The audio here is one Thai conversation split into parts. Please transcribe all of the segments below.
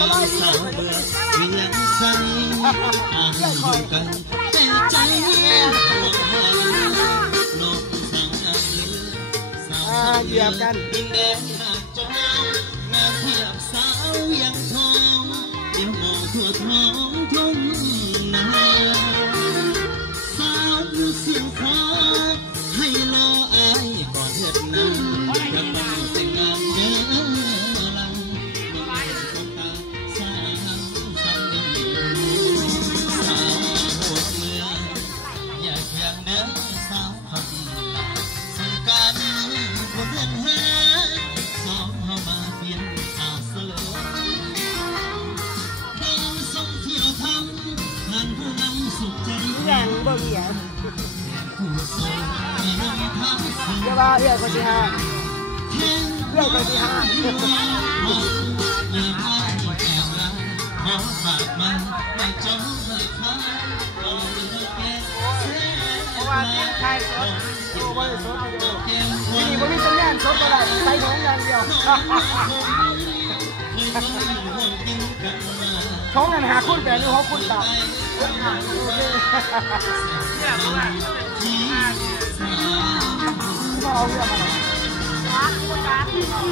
ก็สาวเบื่อเวียงใสอยู่กันแต่ใจน้องสาวงามเลือสาวเหยียบกันดินแดนหากจงงามเทียบสาวยังทองเดี๋ยวมองทั่วท้องทุ่งนาสาวเสียงขอให้รออายก่อนเถิดนะอย่ามาแต่งงานเด้อลังน้องคนตาสาวสาวเดือสาวหัวเมืองอย่าเพียงเด้อสาวพันสงการคนเดินหาสองเฮามาเปลี่ยนสาวเสือเดินส่งเที่ยวทำงานผู้นำสุขใจอย่างบ่มีอ่ะเดี๋ยวว่าเรื่องคนที่ห้าเรื่องคนที่ห้าเพราะว่าที่ไทยสดอยู่บริสุทธิ์อยู่ที่นี่ไม่มีสัญญาณสดอะไรใช้ของอย่างเดียวท้องนั้นหาคุณแต่นี่เขาคุณตับคุณหาโอเคเนี่ยเพราะว่าเขาเอาเรื่องมาหน่อย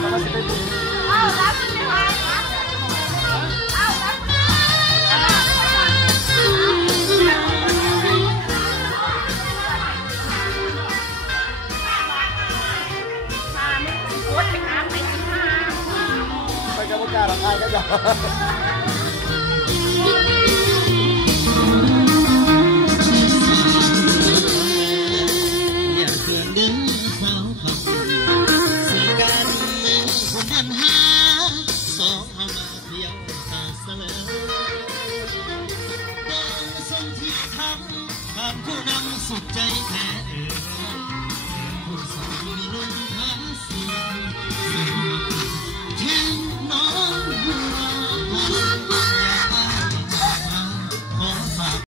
แล้วมันจะไปดูไปกับการหลังไอ้ก็จะผู้นำสุขใจแท้